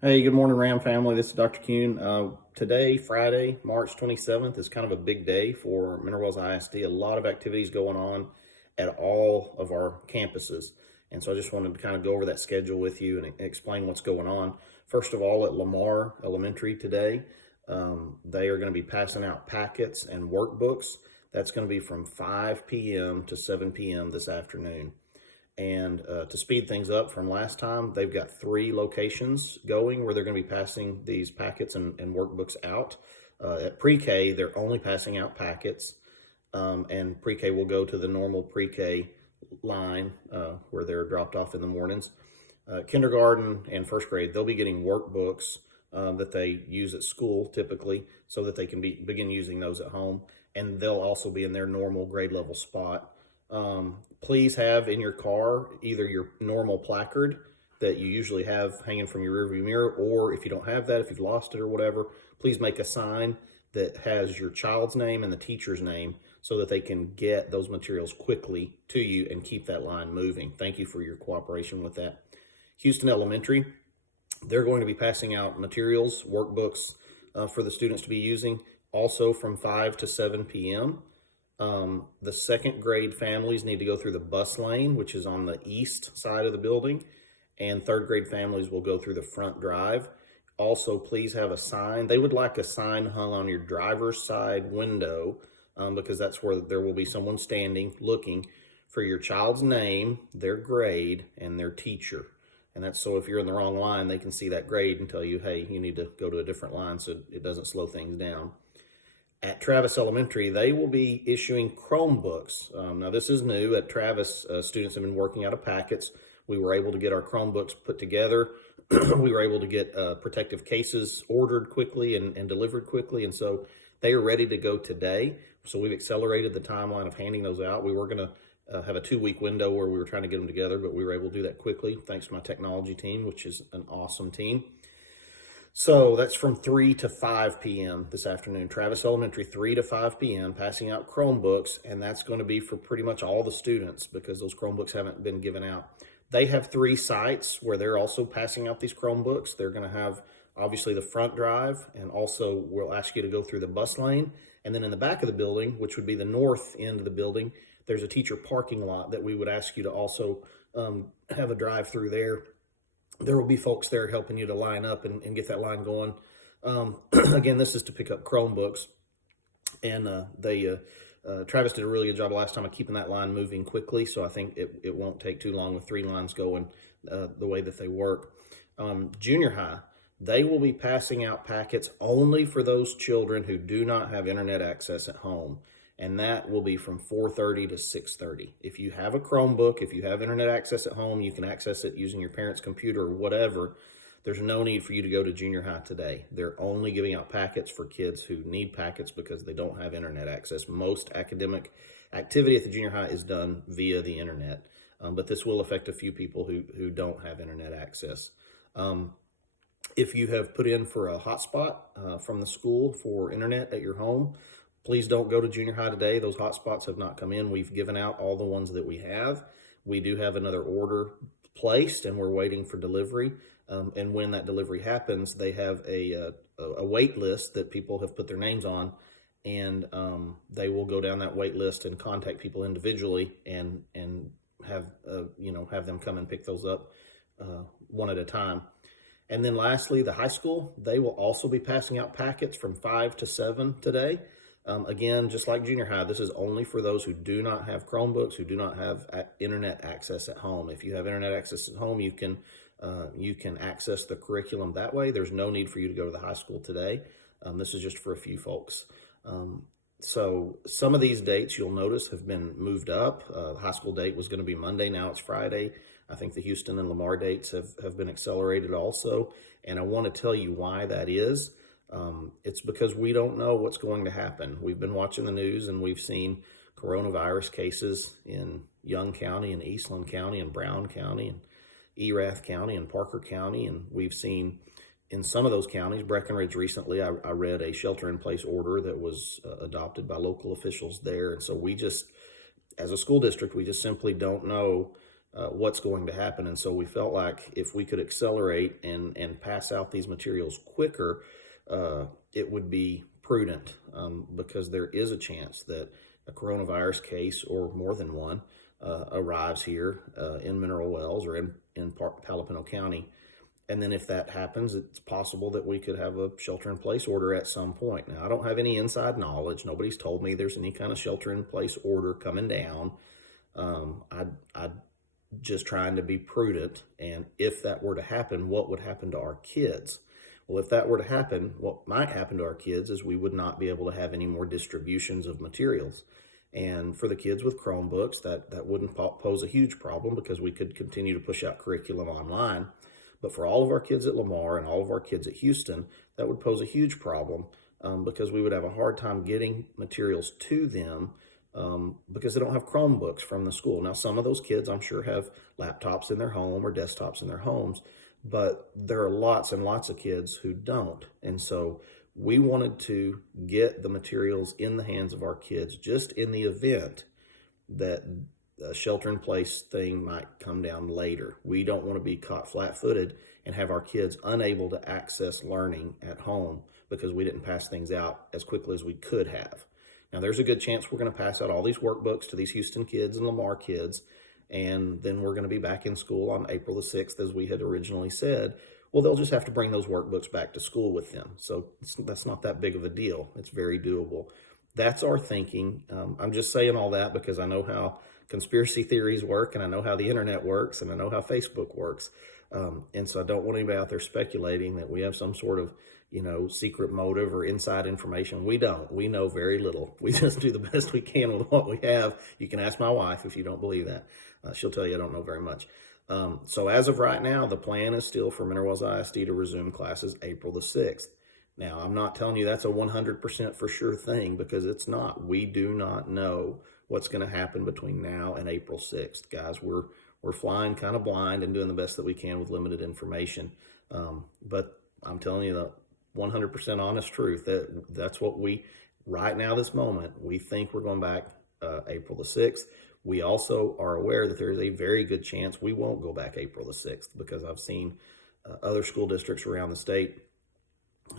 Hey, good morning, Ram family. This is Dr. Kuhn. Today, Friday, March 27th, is kind of a big day for Mineral Wells ISD. A lot of activities going on at all of our campuses. And so I just wanted to kind of go over that schedule with you and explain what's going on. First of all, at Lamar Elementary today, they are going to be passing out packets and workbooks. That's going to be from 5 p.m. to 7 p.m. this afternoon. And to speed things up from last time, they've got 3 locations going where they're going to be passing these packets and workbooks out. At pre-K, they're only passing out packets, and pre-K will go to the normal pre-K line where they're dropped off in the mornings. Kindergarten and first grade, they'll be getting workbooks that they use at school typically so that they can begin using those at home. And they'll also be in their normal grade level spot. Please have in your car either your normal placard that you usually have hanging from your rearview mirror, or if you don't have that, if you've lost it or whatever, please make a sign that has your child's name and the teacher's name so that they can get those materials quickly to you and keep that line moving. Thank you for your cooperation with that. Houston Elementary, they're going to be passing out materials, workbooks for the students to be using, also from 5 to 7 p.m. The second grade families need to go through the bus lane, which is on the east side of the building, and third grade families will go through the front drive. Also, please have a sign. They would like a sign hung on your driver's side window because that's where there will be someone standing looking for your child's name, their grade, and their teacher. And that's so if you're in the wrong line, they can see that grade and tell you, hey, you need to go to a different line so it doesn't slow things down. At Travis Elementary, they will be issuing Chromebooks. Now, this is new. At Travis, students have been working out of packets. We were able to get our Chromebooks put together. We were able to get protective cases ordered quickly and delivered quickly. And so they are ready to go today. So we've accelerated the timeline of handing those out. We were going to have a 2-week window where we were trying to get them together, but we were able to do that quickly thanks to my technology team, which is an awesome team. So that's from 3 to 5 p.m. this afternoon. Travis Elementary, 3 to 5 p.m., passing out Chromebooks, and that's going to be for pretty much all the students because those Chromebooks haven't been given out. They have 3 sites where they're also passing out these Chromebooks. They're going to have, obviously, the front drive, and also we'll ask you to go through the bus lane. And then in the back of the building, which would be the north end of the building, there's a teacher parking lot that we would ask you to also have a drive through there. There will be folks there helping you to line up and get that line going. Again, this is to pick up Chromebooks, and Travis did a really good job last time of keeping that line moving quickly, so I think it won't take too long with 3 lines going the way that they work. Junior high, they will be passing out packets only for those children who do not have internet access at home. And that will be from 4:30 to 6:30. If you have a Chromebook, if you have internet access at home, you can access it using your parents' computer or whatever. There's no need for you to go to junior high today. They're only giving out packets for kids who need packets because they don't have internet access. Most academic activity at the junior high is done via the internet, but this will affect a few people who don't have internet access. If you have put in for a hotspot from the school for internet at your home, please don't go to junior high today. Those hotspots have not come in. We've given out all the ones that we have. We do have another order placed, and we're waiting for delivery. And when that delivery happens, they have a wait list that people have put their names on, and they will go down that wait list and contact people individually and have have them come and pick those up one at a time. And then lastly, the high school, they will also be passing out packets from 5 to 7 today. Again, just like junior high, this is only for those who do not have Chromebooks, who do not have internet access at home. If you have internet access at home, you can access the curriculum that way. There's no need for you to go to the high school today. This is just for a few folks. So some of these dates you'll notice have been moved up. The high school date was going to be Monday. Now it's Friday. I think the Houston and Lamar dates have been accelerated also. And I want to tell you why that is. It's because we don't know what's going to happen. We've been watching the news and we've seen coronavirus cases in Young County and Eastland County and Brown County and Erath County and Parker County. And we've seen in some of those counties, Breckenridge recently, I read a shelter-in-place order that was adopted by local officials there. And so we just, as a school district, we just simply don't know what's going to happen. And so we felt like if we could accelerate and pass out these materials quicker, it would be prudent, because there is a chance that a coronavirus case or more than one arrives here in Mineral Wells or in Palo Pinto County. And then if that happens, it's possible that we could have a shelter-in-place order at some point. Now, I don't have any inside knowledge. Nobody's told me there's any kind of shelter-in-place order coming down. I just trying to be prudent. And if that were to happen, what would happen to our kids? Well, if that were to happen, what might happen to our kids is we would not be able to have any more distributions of materials. And for the kids with Chromebooks, that wouldn't pose a huge problem because we could continue to push out curriculum online. But for all of our kids at Lamar and all of our kids at Houston, that would pose a huge problem, because we would have a hard time getting materials to them, because they don't have Chromebooks from the school. Now, some of those kids, I'm sure, have laptops in their home or desktops in their homes, but there are lots and lots of kids who don't. And so we wanted to get the materials in the hands of our kids just in the event that a shelter-in-place thing might come down later. We don't want to be caught flat-footed and have our kids unable to access learning at home because we didn't pass things out as quickly as we could have. Now, there's a good chance we're going to pass out all these workbooks to these Houston kids and Lamar kids, and then we're going to be back in school on April the 6th, as we had originally said. Well, they'll just have to bring those workbooks back to school with them. So that's not that big of a deal. It's very doable. That's our thinking. I'm just saying all that because I know how conspiracy theories work, and I know how the internet works, and I know how Facebook works. And so I don't want anybody out there speculating that we have some sort of, secret motive or inside information. We don't. We know very little. We just do the best we can with what we have. You can ask my wife if you don't believe that. She'll tell you I don't know very much. So as of right now, the plan is still for Mineral Wells ISD to resume classes April the 6th. Now, I'm not telling you that's a 100% for sure thing, because it's not. We do not know what's going to happen between now and April 6th. Guys, we're flying kind of blind and doing the best that we can with limited information. But I'm telling you the 100% honest truth, that's what we, right now, this moment, we think we're going back April the 6th. We also are aware that there is a very good chance we won't go back April the 6th, because I've seen other school districts around the state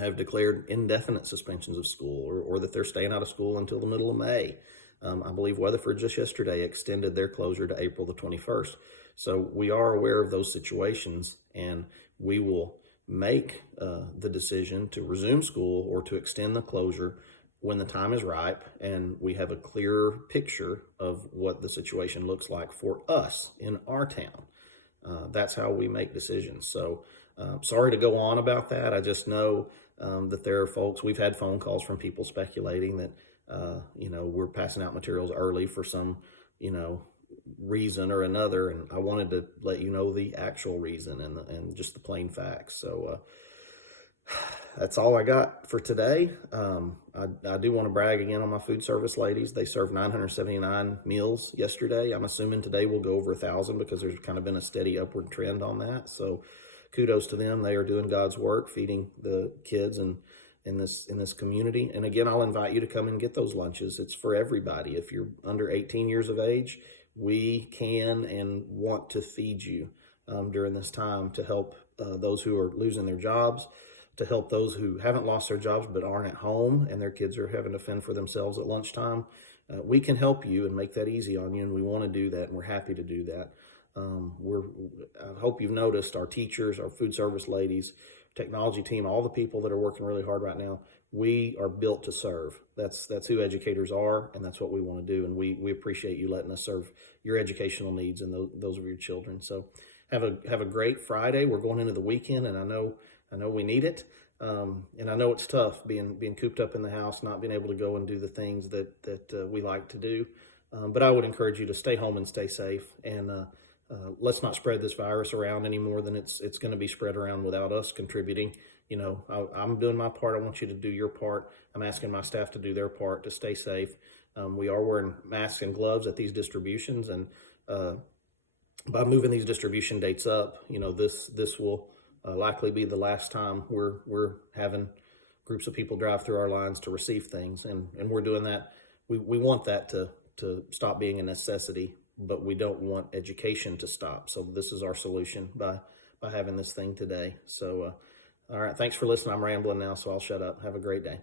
have declared indefinite suspensions of school, or that they're staying out of school until the middle of May. I believe Weatherford just yesterday extended their closure to April the 21st. So we are aware of those situations, and we will make the decision to resume school or to extend the closure when the time is ripe and we have a clearer picture of what the situation looks like for us in our town. That's how we make decisions. So sorry to go on about that. I just know that there are folks, we've had phone calls from people speculating that, we're passing out materials early for some, reason or another. And I wanted to let you know the actual reason and just the plain facts. So that's all I got for today. I do want to brag again on my food service ladies. They served 979 meals yesterday. I'm assuming today we'll go over 1,000 because there's kind of been a steady upward trend on that. So kudos to them. They are doing God's work, feeding the kids and in this community. And again, I'll invite you to come and get those lunches. It's for everybody. If you're under 18 years of age, we can and want to feed you during this time to help those who are losing their jobs, to help those who haven't lost their jobs but aren't at home and their kids are having to fend for themselves at lunchtime. We can help you and make that easy on you, and we want to do that, and we're happy to do that. I hope you've noticed our teachers, our food service ladies, technology team, all the people that are working really hard right now. We are built to serve. That's who educators are, and that's what we want to do. And we appreciate you letting us serve your educational needs and those of your children. So have a great Friday. We're going into the weekend, and I know we need it. And I know it's tough being cooped up in the house, not being able to go and do the things that we like to do. But I would encourage you to stay home and stay safe, and let's not spread this virus around any more than it's going to be spread around without us contributing. I'm doing my part. I want you to do your part. I'm asking my staff to do their part to stay safe. We are wearing masks and gloves at these distributions, and by moving these distribution dates up, this will likely be the last time we're having groups of people drive through our lines to receive things, and we're doing that. We want that to stop being a necessity but we don't want education to stop. So this is our solution by having this thing today. So, all right, thanks for listening. I'm rambling now, so I'll shut up. Have a great day.